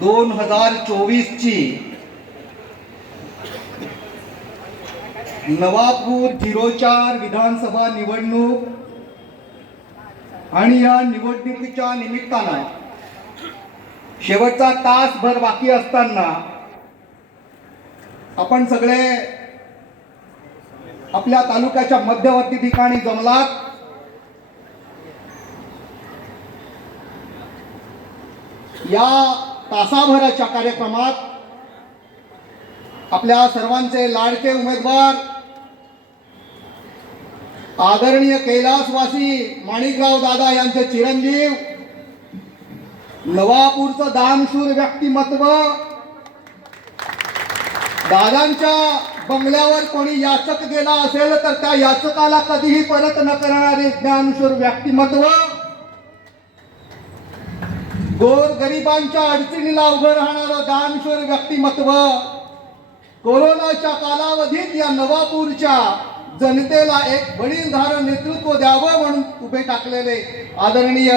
दोन हजार चोवीसची नवापूर झिरो चार विधानसभा निवडणूक आणि या निवडणुकीच्या निमित्तानं शेवटचा तासभर बाकी असताना आपण सगळे आपल्या तालुक्याच्या मध्यवर्ती ठिकाणी जमलात. या तासाभराच्या कार्यक्रमात आपल्या सर्वांचे लाडके उमेदवार आदरणीय कैलासवासी माणिकराव दादा यांचे चिरंजीव नवापूरचं दानशूर व्यक्तिमत्व दादांच्या बंगल्यावर कोणी याचक गेला असेल तर त्या याचकाला कधीही परत न करणारे ज्ञानशूर व्यक्तिमत्व गोर गरिबांच्या अडचणीला उभं राहणारं दानशूर व्यक्तिमत्व कोरोनाच्या कालावधीत या नवापूरच्या जनतेला एक वडीलधार नेतृत्व द्यावं म्हणून उभे टाकलेले आदरणीय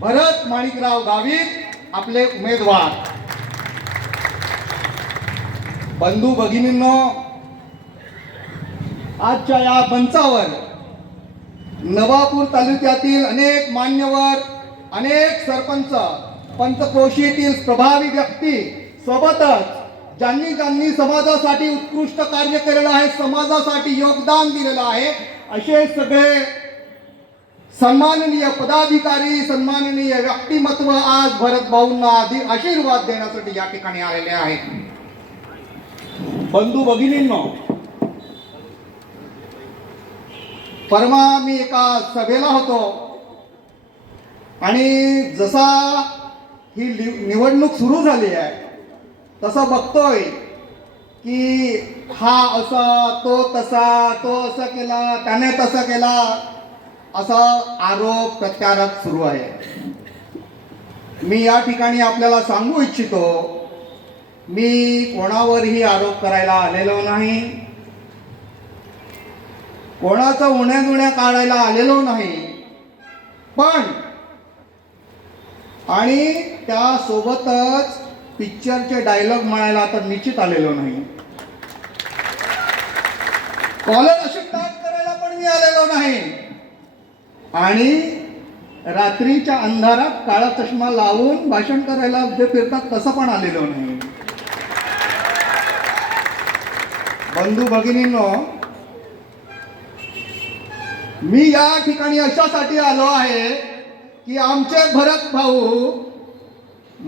भरत माणिकराव गावित आपले उमेदवार. बंधू भगिनींनो आजच्या या मंचावर नवापूर तालुक्यातील अनेक मान्यवर अनेक सरपंच पंचक्रोशीतील प्रभावी व्यक्ती सोबतच ज्यांनी ज्यांनी समाजासाठी उत्कृष्ट कार्य केलेलं आहे समाजासाठी योगदान दिलेलं आहे असे सगळे सन्माननीय पदाधिकारी सन्माननीय व्यक्तिमत्व आज भरत भाऊंना आधी आशीर्वाद देण्यासाठी या ठिकाणी आलेले आहेत. बंधू भगिनींनो परवा मी एका सभेला होतो. आणि जसा ही निवडणूक सुरू झाली आहे तसं बघतोय की हा असा तो तसा तो असं केला त्याने तसं केला असा आरोप प्रत्यारोप सुरू आहे. मी या ठिकाणी आपल्याला सांगू इच्छितो मी कोणावरही आरोप करायला आलेलो नाही. कोणाचं उण्या काढायला आलेलो नाही. पण आणि त्यासोबतच पिक्चरचे डायलॉग म्हणायला तर निश्चित आलेलो नाही. कॉलर अशी टाईप करायला पण मी आलेलो नाही. आणि रात्रीच्या अंधारात काळा चष्मा लावून भाषण करायला जे फिरतात तसं पण आलेलो नाही. बंधू भगिनींनो मी या ठिकाणी अशासाठी आलो आहे की आमचे भरत भाऊ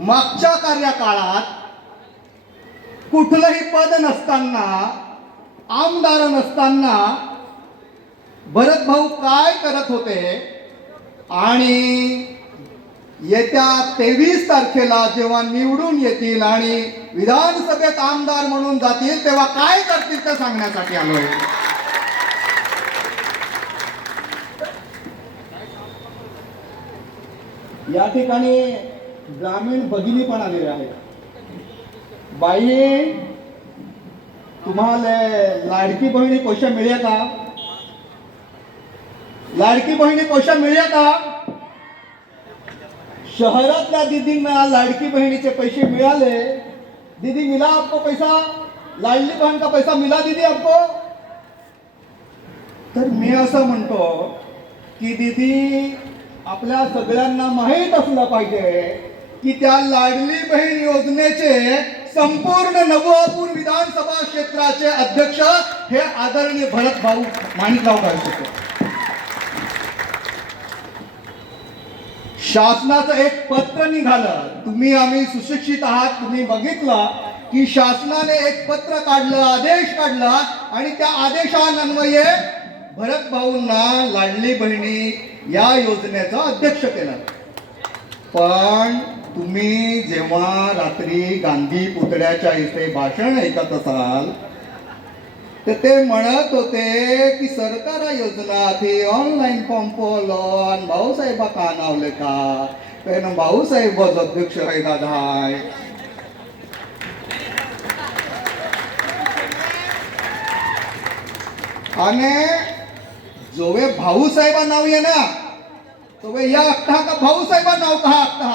मागच्या कार्यकाळात कुठलंही पद नसताना आमदार नसताना भरत भाऊ काय करत होते? आणि येत्या तेवीस तारखेला जेव्हा निवडून येतील आणि विधानसभेत आमदार म्हणून जातील तेव्हा काय करतील ते सांगण्यासाठी आलोय. या ठिकाणी ग्रामीण भगिनी पण आलेले आहेत. बाई तुम्हाला लाडकी बहिणी कोशा मिळेल का? लाडकी बहिणी कोशा मिळेल का? शहरातल्या दीदींना लाडकी बहिणीचे पैसे मिळाले. दीदी मिला आपको पैसा. लाडली बहन का पैसा मिला दीदी आपको? तर मी असं म्हणतो की दीदी आपल्या सगळ्यांना माहीत असलं पाहिजे की त्या लाडली बहीण योजनेचे संपूर्ण नवापूर विधानसभा क्षेत्राचे अध्यक्ष हे आदरणीय भरत भाऊ माणिकराव गायचे शासनाचं एक पत्र निघालं. तुम्ही आम्ही सुशिक्षित आहात तुम्ही बघितलं की शासनाने एक पत्र काढलं आदेश काढला आणि त्या आदेशान्वये भरत भाऊंना लाडली बहिणी या योजनेचा अध्यक्ष केला. पण तुम्ही जेव्हा रात्री गांधी पुतळ्याच्या इथे भाषण ऐकत असाल तर ते म्हणत होते की सरकार योजना ते ऑनलाईन फॉर्म लॉन भाऊसाहेबा का नावले का? त्यानं भाऊसाहेब अध्यक्ष आहे दादा आणि जो वे भाऊ साहेबा नाव ये ना. तो वे या अख्खा का भाऊ साहेबा नाव कहा अख्खा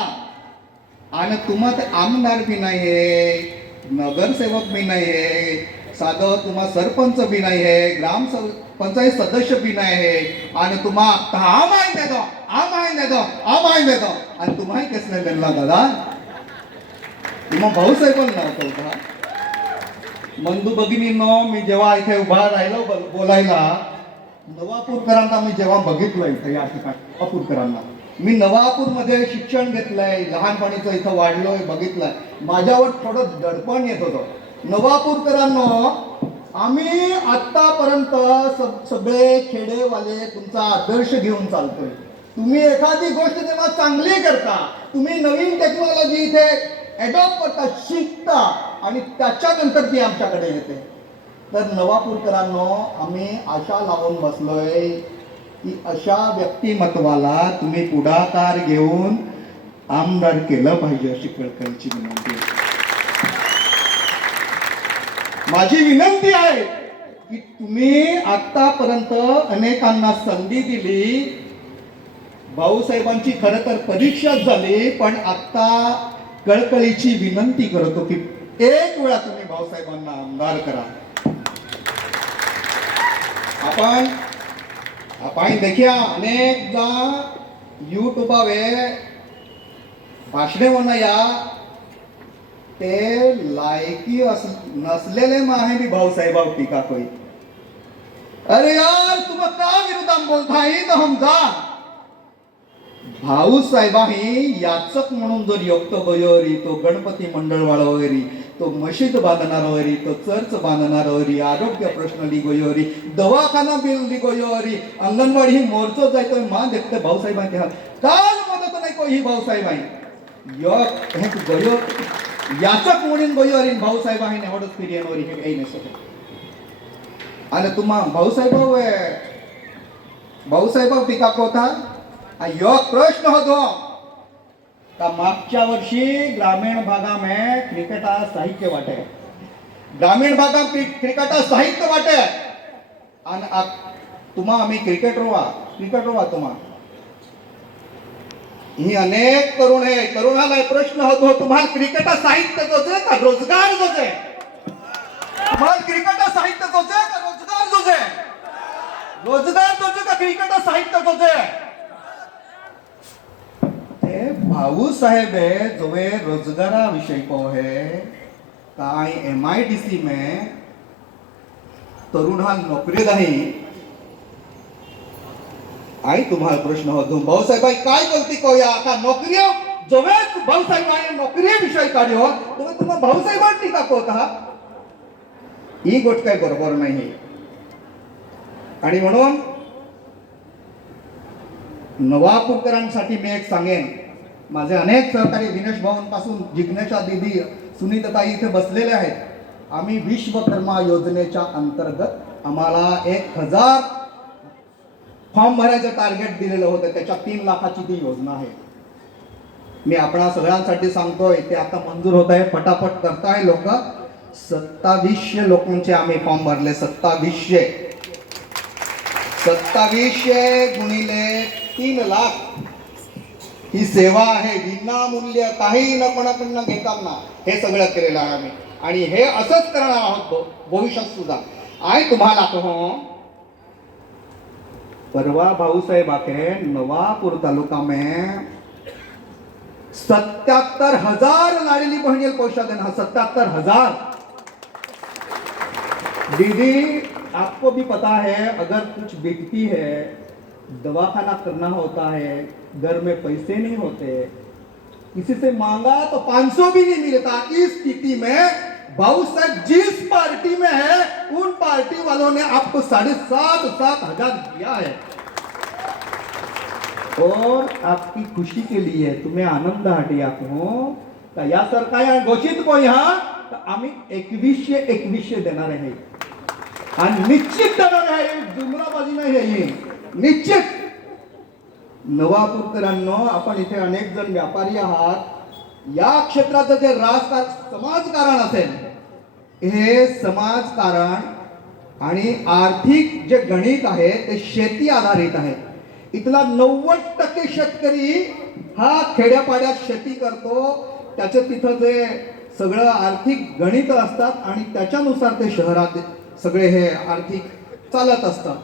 आणि तुम्हा ते आमदार बी आहे नगरसेवक बी आहे साधं तुम्हा सरपंच बी नाही आहे ग्राम पंचायत सदस्य बी नाही आहे आणि तुम्हा हा माहीत देतो हा माहीत देतो हा माहीत देतो आणि तुम्हाही केस नाही दिला दादा? तुम्हा भाऊसाहेबांना नव्हतं का मंदू भगिनींनो मी जेव्हा इथे उभा राहिलो बोलायला नवापूरकरांना मी जेव्हा बघितलं इथं या ठिकाणी नवापूरकरांना मी नवापूरमध्ये शिक्षण घेतलंय लहानपणीचं इथं वाढलोय बघितलंय. माझ्यावर थोडं दडपण येत होतं. नवापूरकरांनो आम्ही आतापर्यंत सग सगळे खेडेवाले तुमचा आदर्श घेऊन चालतोय. तुम्ही एखादी गोष्ट जेव्हा चांगली करता तुम्ही नवीन टेक्नॉलॉजी इथे ॲडॉप्ट करता शिकता आणि त्याच्यानंतर ती आमच्याकडे येते. तर नवापूरकरांनो आम्ही आशा लावून बसलोय की अशा व्यक्तिमत्वाला तुम्ही पुढाकार घेऊन आमदार केलं पाहिजे अशी कळकळीची विनंती माझी विनंती आहे की तुम्ही आतापर्यंत अनेकांना संधी दिली. भाऊसाहेबांची खरं तर परीक्षाच झाली पण आता कळकळीची विनंती करतो की एक वेळा तुम्ही भाऊसाहेबांना आमदार करा. आपण आपण देखिया अनेकदा युट्यूबावे भाषणे म्हणया ते लायकी अस नसलेले माहे मी भाऊसाहेबाव टीका कोई अरे यार तुम का विरोधात बोलताय? तर हम जा. भाऊसाहेबाही याचक म्हणून जर योक्त गोयोरी तो गणपती मंडळ वाळवरी तो मशीद बांधणार तो चर्च बांधणार आरोग्य प्रश्न लिगोयोरी दवाखाना बिल लिगोयोरी अंगणवाडी ही मोर्चो जायतोय मान देखते भाऊसाहेबांच्या हात. काल मदत नाही को ही भाऊसाहेबाई गयो हे गोयो याचक म्हणून गोयोरी भाऊसाहेबाही एवढंच फिरियनवरी हे काही नसत. आणि तुम्हा भाऊसाहेब भाऊसाहेबाव पिका कोता. हा योग प्रश्न होतो. का मागच्या वर्षी ग्रामीण भागामे क्रिकेटा साहित्य वाटे. ग्रामीण भागात क्रिकेट क्रिकेटा साहित्य वाटे. आणि तुम्हा आम्ही क्रिकेट रोवा क्रिकेट रोवा तुम्हा ही अनेक तरुण आहे तरुणाला एक प्रश्न होतो तुम्हाला क्रिकेट साहित्य जोजे का रोजगार जोजे? तुम्हाला क्रिकेट साहित्य जोजे का रोजगार जोजे? रोजगार जोजे का क्रिकेट साहित्य जोजे? भाऊ साहेब है जो वे रोजगारा विषय को है काय एम आई डी सी में हा नोकरी नाही? आई तुम्हाला प्रश्न होतो. भाऊसाहेब काय गलती करूया आता नोकरी हो? जवे भाऊसाहेबांनी नोकरी विषय काढ्यो हो? तुम्ही तुम्हाला भाऊसाहेबां टीका करत आहात ही गोष्ट काही बरोबर नाही. आणि म्हणून नवापूरकरांसाठी मी एक सांगेन. माझे अनेक सहकारी दिनेश भाऊंपासून जिग्नेशा दिदी सुनीताताई इथे बसलेले आहेत. आम्ही विश्वकर्मा योजनेच्या अंतर्गत आम्हाला एक हजार फॉर्म भरायचं टार्गेट दिलेलं होतं. त्याच्या तीन लाखाची ती योजना आहे. मी आपणा सगळ्यांसाठी सांगतोय ते आता मंजूर होत आहे. फटाफट करताय लोक. सत्तावीसशे लोकांचे आम्ही फॉर्म भरले. सत्तावीसशे. सत्तावीसशे गुणिले तीन लाख. ही सेवा आहे विनामूल्य काही न कोणाकडनं घेताना. हे सगळं केलेलं आहे आम्ही. आणि हे असंच करणार आहोत भविष्यात सुद्धा. आय तुम्हाला कहो परवा भाऊसाहेब आके नवापुर तालुका में सत्याहत्तर हजार लाडली बहनियल पैसा देना सत्याहत्तर हजार. दीदी आपको भी पता है अगर कुछ बिकती है दवाखाना करना होता है, घर में पैसे नहीं होते। किसी से मांगा तो 500 भी नहीं मिलता इस स्थिति में भाऊ साहब जिस पार्टी में है, उन पार्टी वालों ने आपको साढ़े सात सात हज़ार दिया है। और आपकी खुशी के लिए तुम्हें आनंद हाटी आपको का या सरकार घोषित को यहाँ आम्ही एकवीसशे एकवीसशे देणार आहे आणि निश्चित देणार आहे जुमराबाजी ही निश्चित. नवापूरकरांनो आपण इथे अनेक जण व्यापारी आहात. या क्षेत्राचं जे राजकार समाजकारण असेल हे समाजकारण आणि आर्थिक जे गणित आहे ते शेती आधारित आहे. इथला नव्वद टक्के शेतकरी हा खेड्यापाड्यात शेती करतो. त्याचं तिथं जे सगळं आर्थिक गणित असतात आणि त्याच्यानुसार ते शहरात सगळे हे आर्थिक चालत असतात.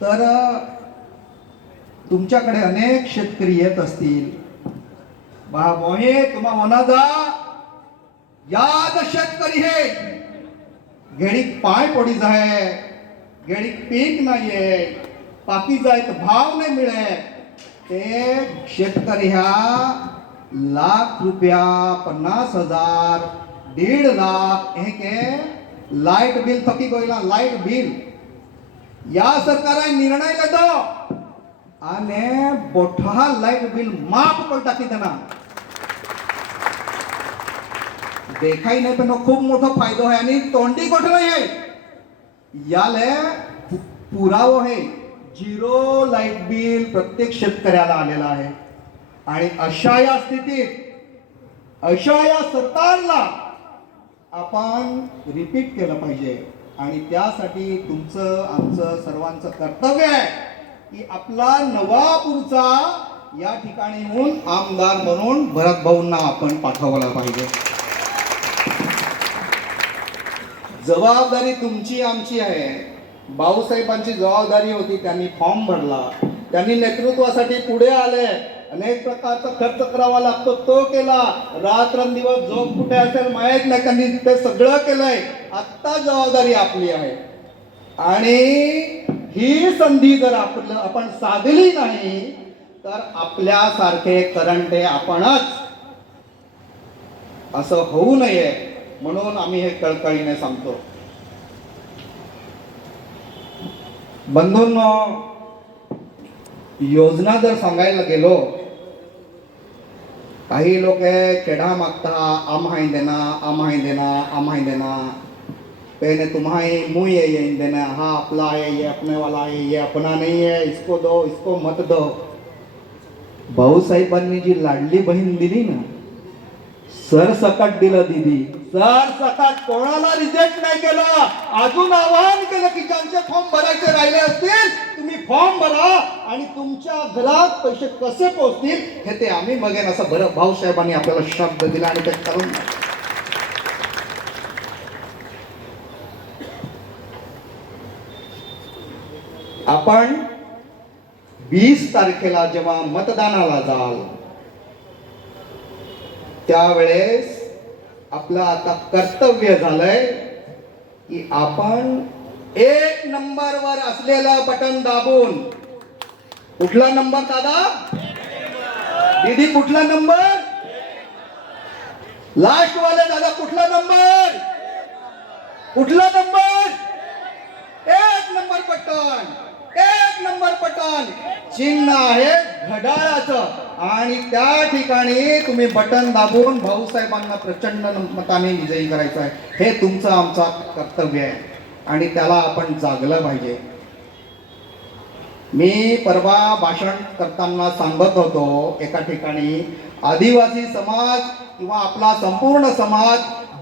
तर तुमच्याकडे अनेक शेतकरी येत असतील. बा मोहे तुम्हा जा याद शेतकरी हे. घेडीक पाय पडी जाय घेडीक पीक नाही आहे पाकी जायत भाव नाही मिळे. ते शेतकरी ह्या लाख रुपया पन्नास हजार दीड लाख हे के लाइट बिल थकी गोयला लाइट बिल. या सरकारान निर्णय घेतो आणि बोठा लाइट बिल माफ पण टाकी त्यांना देखाई नाही पण खूप मोठा फायदो आहे आणि तोंडी गोठ नाही आहे? याले पु- पुरावो आहे. झिरो लाइट बिल प्रत्येक शेतकऱ्याला आलेला आहे. आणि अशा या स्थितीत अशा या सरकारला आपण रिपीट केलं पाहिजे. आणि त्यासाठी तुमचं आमचं सर्वांचं कर्तव्य आहे की आपला नवापूरचा या ठिकाणीहून आमदार म्हणून भरत भाऊंना आपण पाठवायला पाहिजे. जबाबदारी तुमची आमची आहे. भाऊसाहेबांची जबाबदारी होती त्यांनी फॉर्म भरला. त्यांनी नेतृत्वासाठी पुढे आले. अनेक प्रकारचा खर्च करावा लागतो तो केला. रात्रंदिवस झोप कुठे असेल माहीत नाही त्यांनी ते सगळं केलंय. आत्ता जबाबदारी आपली आहे. आणि ही संधी जर आपलं आपण साधली नाही तर आपल्यासारखे करंटे आपणच असं होऊ नये म्हणून आम्ही हे कळकळीने सांगतो. बंधूंनो योजना जर सांगायला गेलो काही लोक केडा मागता आम हाय देना आम हाय देना आम हाय देना पहले तुम्हारे मुँह ये ये देना हाँ अपना है ये अपने वाला है ये अपना नहीं है इसको दो इसको मत दो। भाऊसाहेबांनी जी लाडली बहीण दिली ना? सरसकट दिलं दिदी। सरसकट कोणाला रिजेक्ट नाही केलं? अजून आवाहन केलं की ज्यांचे फॉर्म भरायचे राहिले असतील तुम्ही फॉर्म भरा आणि तुमच्या घरात पैसे कसे पोहोचतील हे ते आम्ही बघेन असं बरं भाऊसाहेबांनी आपल्याला शब्द दिला आणि ते करून आपण वीस तारखेला जेव्हा मतदानाला जाल त्यावेळेस आपलं आता कर्तव्य झालंय की आपण एक नंबरवर असलेलं बटन दाबून कुठला नंबर दादा? दीदी कुठला नंबर? लास्ट वाले दादा कुठला नंबर? कुठला नंबर? एक नंबर बटन. एक नंबर पटन. चिन्ह आहे घड्याळाचं. आणि त्या ठिकाणी तुम्ही बटन दाबून भाऊसाहेबांना प्रचंड मताने विजयी करायचं आहे. हे तुमचं आमचं कर्तव्य आहे. आणि त्याला आपण जागलं पाहिजे. मी परवा भाषण करताना सांगत होतो एका ठिकाणी आदिवासी समाज किंवा आपला संपूर्ण समाज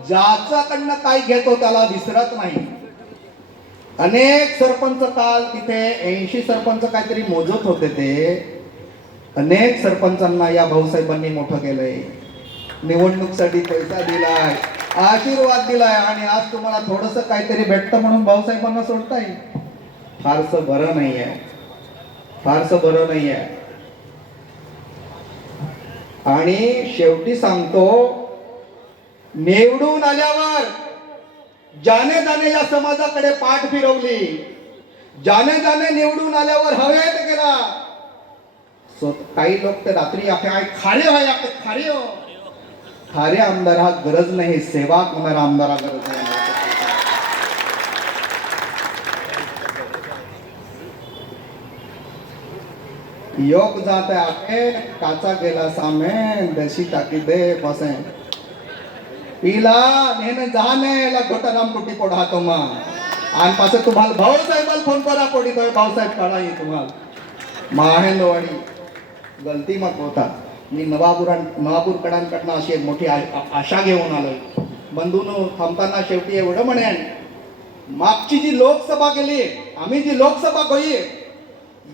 ज्याच्याकडनं काय घेतो त्याला विसरत नाही. अनेक सरपंच काल तिथे ऐंशी सरपंच काहीतरी मोजत होते ते. अनेक सरपंचांना या भाऊसाहेबांनी मोठं केलंय. निवडणूकसाठी पैसा दिलाय आशीर्वाद दिलाय आणि आज तुम्हाला थोडस काहीतरी भेटतं म्हणून भाऊसाहेबांना सोडताय. फारसं बरं नाही आहे फारसं बरं नाही आहे आणि शेवटी सांगतो निवडून आल्यावर ज्याने त्याने या समाजाकडे पाठ फिरवली ज्याने त्याने निवडून आल्यावर हवेत गेला काही लोक ते रात्री काय खारे व्हाय आपले खारे हो. खारे आमदार हा गरज नाही सेवा करणारा आमदार हा गरज नाही. योग जाते आके काचा गेला सामे देशी टाकी दे बसे पीला నేను जाने ला गोटाराम कुटी पोडा तुम्हा आणि पासे तुम्हाला भाऊसाहेबाला फोन करा पोडी तो भाऊसाहेब काढा ये तुम्हाला. माहेंदवाडी गलती मत होता. मी नवापुरां नवापूरकडांकडनं अशी एक मोठी आ- आशा घेऊन आलोय. बंधून थांबताना शेवटी एवढं म्हणेन मागची जी लोकसभा केली आम्ही जी लोकसभा गई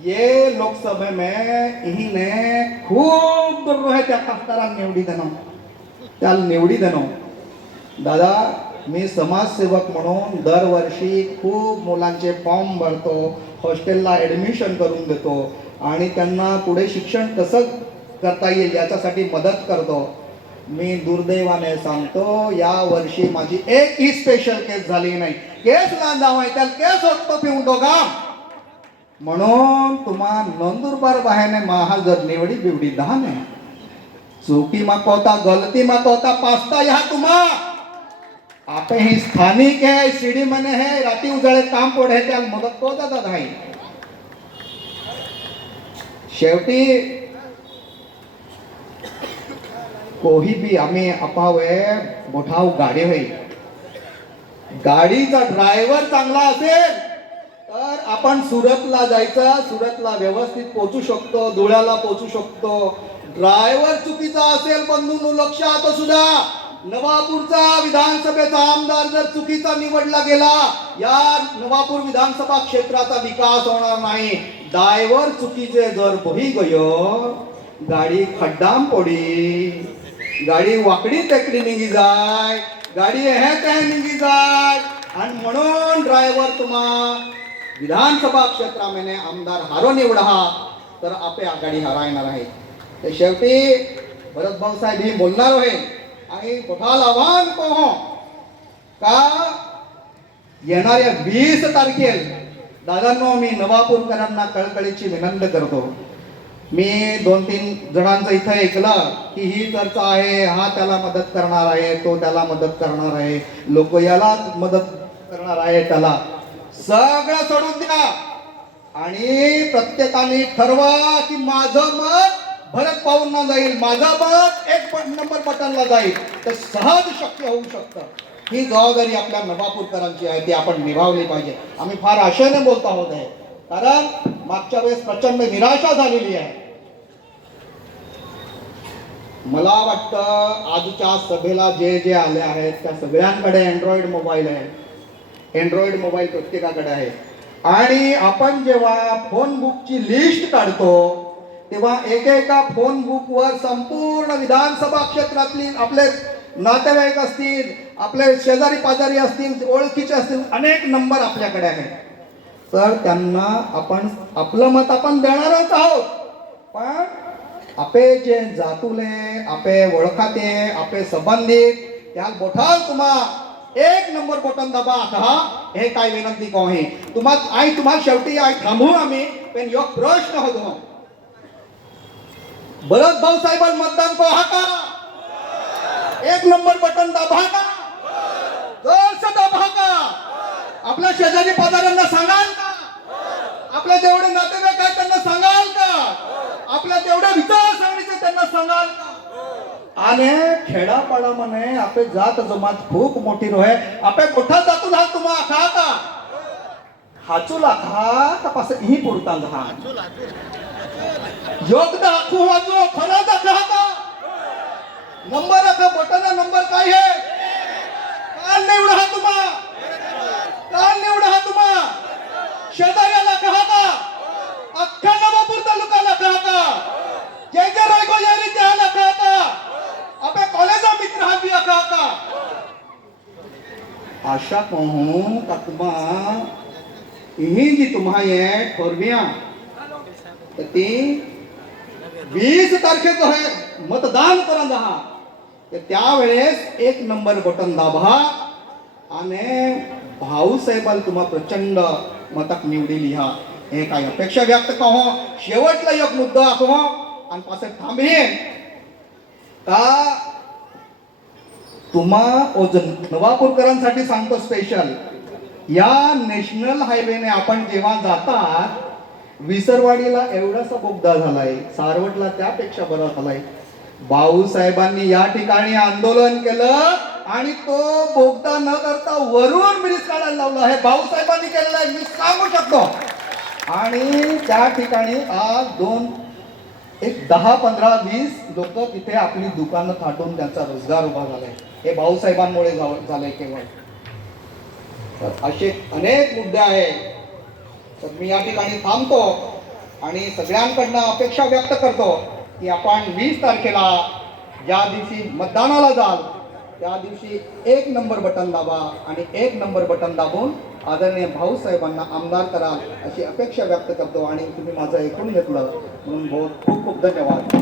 ये लोकसभे में इन्हीं ने खूप दुर्रोह त्या खासदारांनी निवडी देणं. त्याला निवडी देणं. दादा मी समाजसेवक म्हणून दरवर्षी खूप मुलांचे फॉर्म भरतो हॉस्टेलला ॲडमिशन करून देतो आणि त्यांना पुढे शिक्षण कसं करता येईल याच्यासाठी मदत करतो. मी दुर्दैवाने सांगतो या वर्षी माझी एकही स्पेशल केस झाली नाही. केस लांजावाय त्याला केस होतो पिऊन का म्हणून तुम्हा नंदुरबार बाहेरने महाल जर निवडी बिवडी दहा नाही. चुकी मागवता गलती मागवता पास्ता ह्या तुम्हा. आपे ही स्थानिक है शिडी मने है राती उजाळे काम पडे त्याला मदत को जातात नाही शेवटी कोही बी आम्ही अपावे मोठाव गाडी होई. गाडीचा ड्रायव्हर चांगला असेल तर आपण सुरतला जायचं सुरतला व्यवस्थित पोचू शकतो धुळ्याला पोचू शकतो. ड्रायव्हर चुकीचा असेल बंधू लक्षात आता सुद्धा नवापूरचा विधानसभेचा आमदार जर चुकीचा निवडला गेला या नवापूर विधानसभा क्षेत्राचा विकास होणार नाही. डायव्हर चुकीचे जर बही गयो गाडी खड्डाम पडी गाडी वाकडी तेकडी निघी जाय गाडी हे ते निघी जाय. आणि म्हणून ड्रायव्हर तुम्हा विधानसभा क्षेत्रामध्ये आमदार हारो निवडा तर आपे आघाडी हरायणार आहे. ते शेवटी भरत भाऊ साहेब हे बोलणार आहे. आणि मोठाल आव्हान कोहो का येणाऱ्या वीस तारखेल दादांनो मी नवापूरकरांना कळकळीची विनंती करतो. मी दोन तीन जणांचं इथं ऐकलं की ही चर्चा आहे हा त्याला मदत करणार आहे तो त्याला मदत करणार आहे लोक याला मदत करणार आहे त्याला. सगळं सोडून द्या. आणि प्रत्येकाने ठरवा की माझं मत भरत पाऊंना जाईल माझा मत एक नंबर बटनला जाईल तर सहज शक्य होऊ शकतं. ही जबाबदारी आपल्या नवापूरकरांची आहे ती आपण निभावली पाहिजे. आम्ही फार आशयाने बोलत आहोत आहे कारण मागच्या वेळेस प्रचंड निराशा झालेली आहे. मला वाटतं आजच्या सभेला जे जे आले आहेत त्या सगळ्यांकडे अँड्रॉइड मोबाईल आहे. अँड्रॉइड मोबाईल प्रत्येकाकडे आहे. आणि आपण जेव्हा फोन बुकची लिस्ट काढतो तेव्हा एकेका फोन बुकवर संपूर्ण विधानसभा क्षेत्रातली आपले नातेवाईक असतील आपले शेजारी पाजारी असतील ओळखीचे असतील अनेक नंबर आपल्याकडे आहेत. तर त्यांना आपण आपलं मत आपण देणारच आहोत. पण आपे जे जातुले आपे ओळखाते आपे संबंधित त्या बोठाल तुम्हा. एक नंबर बटन दाबा आता हे काय विनंती कहे तुम्हा आई तुम्हा शेवटी आई थांबू आम्ही पण यो प्रश्न होतो. भरत भाऊ साहेबां मतदान पहा का? एक नंबर बटन दाबा का? जरसं दाबा का? आपल्या शेजारी पाजाऱ्यांना सांगाल का? आपल्या जेवढे नातेवाईक आहेत त्यांना सांगाल का? आपल्या तेवढ्या विचारसरणीचे त्यांना सांगाल का? आणि खेडापाडामध्ये आपे जात जमात खूप मोठी रोहे आपे मोठा जातून हा तुम्हा खा का? हाचूला खा तपास ही पुरता हा योग दाखवू जो खरा दाखवा का नंबर का बटन नंबर काय है? काल निवड हा तुम्हा। काल निवड हा तुम्हा। शेजाऱ्याला कहा का अख्ख्या नवापूर तालुक्याला कहा का जय जय रायगो यारी त्याला कहा का आपल्या कॉलेजा मित्र हा बिया कहा का आशा कहूं का तुम्हा जी तुम्हा ये तर ती वीस तारखेचं आहे. मतदान करा दहा तर त्यावेळेस एक नंबर बटन दाबा आणि भाऊसाहेबाला तुम्हा प्रचंड मताक निवडी लिहा. हे काय अपेक्षा व्यक्त कहो शेवटला एक मुद्दा असो आणि पासे थांबेन. का तुम्हा ओजन नवापूरकरांसाठी सांगतो स्पेशल या नॅशनल हायवेने आपण जेव्हा जातात विसरवाडीला एवढासा बोगदा झालाय सारवटला त्यापेक्षा बरा झालाय. भाऊसाहेबांनी या ठिकाणी आंदोलन केलं आणि तो बोगदा न करता वरून ब्रिज काढायला लावला. हे भाऊसाहेबांनी केलेलं आहे मी सांगू शकतो. आणि त्या ठिकाणी आज दोन एक दहा पंधरा वीस लोक तिथे आपली दुकानं थाटून त्यांचा रोजगार उभा झालाय. हे भाऊसाहेबांमुळे झालंय केवळ. असे अनेक मुद्दे आहेत. तर मी या ठिकाणी थांबतो आणि सगळ्यांकडनं अपेक्षा व्यक्त करतो की आपण वीस तारखेला ज्या दिवशी मतदानाला जाल त्या दिवशी एक नंबर बटन दाबा आणि एक नंबर बटन दाबून आदरणीय भाऊसाहेबांना आमदार कराल अशी अपेक्षा व्यक्त करतो आणि तुम्ही माझं ऐकून घेतलं. म्हणून बहुत खूप खूप धन्यवाद.